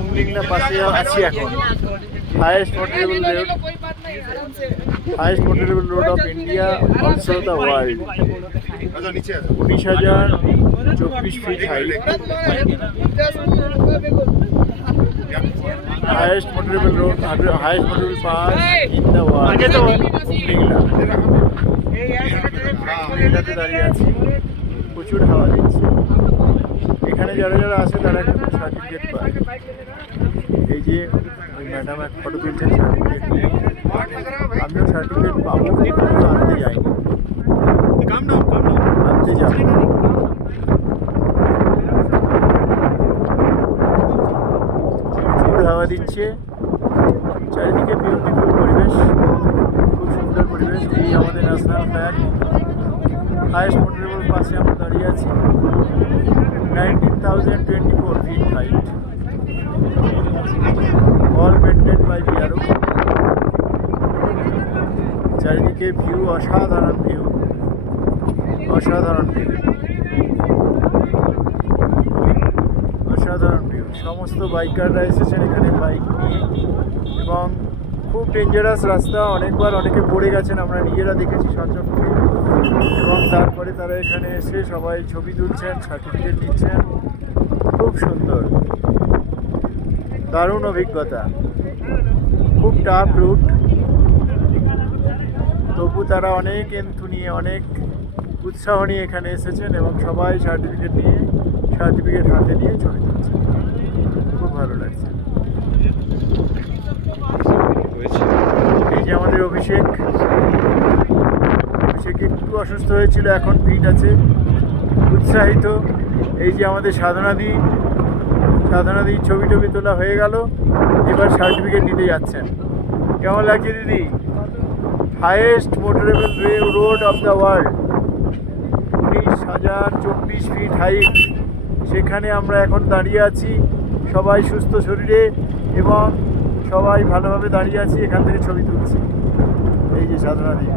উমলিংলা পাশে আছি এখন। Highest motorable road of India, also the world. 19,024 feet height. highest motorable road, highest motorable pass in the world. উমলিংলাতে দাঁড়িয়ে আছি, প্রচুর হাওয়া দিচ্ছে। এখানে যারা যারা আসে তারা কিন্তু সার্টিফিকেট পায়। এই যে ওই ম্যাডাম এক ফটো তুলছেন সার্টিফিকেট নিয়ে, আমিও সার্টিফিকেট পাবো, কিন্তু আনতে যাইনি, আনতে যাবো। হাওয়া দিচ্ছে, চারিদিকে বিউটিফুল পরিবেশ, খুব সুন্দর পরিবেশ। এই আমাদের ন্যাশনাল ফ্ল্যাগ, হাইয়েস্ট মোটরেবল পাশে আমরা দাঁড়িয়ে আছি। 19,024 feet height, all maintain by BRO. চারিদিকে ভিউ, অসাধারণ ভিউ, অসাধারণ ভিউ, অসাধারণ ভিউ। সমস্ত বাইকাররা এসেছেন এখানে বাইক নিয়ে, এবং খুব ডেঞ্জারাস রাস্তা, অনেকবার অনেকে পড়ে গেছেন, আমরা নিজেরা দেখেছি সচক্ষে। এবং তারপরে তারা এখানে এসে সবাই ছবি তুলছেন, সার্টিফিকেট নিচ্ছেন। খুব সুন্দর, দারুণ অভিজ্ঞতা। খুব টাফ রুট, তবু তারা অনেক এন্থু নিয়ে, অনেক উৎসাহ নিয়ে এখানে এসেছেন, এবং সবাই সার্টিফিকেট নিয়ে, সার্টিফিকেট হাতে নিয়ে ছবি তুলছেন। খুব ভালো লাগছে। এই যে আমাদের অভিষেক একটু অসুস্থ হয়েছিল, এখন ফিট আছে, উৎসাহিত। এই যে আমাদের সাধনাদি ছবি তোলা হয়ে গেল, এবার সার্টিফিকেট নিতে যাচ্ছেন। কেমন লাগছে দিদি? Highest motorable road of the world, 19,024 feet height, সেখানে আমরা এখন দাঁড়িয়ে আছি, সবাই সুস্থ শরীরে এবং সবাই ভালোভাবে দাঁড়িয়ে আছি, এখান থেকে ছবি তুলছি। এই যে সাধনাদি।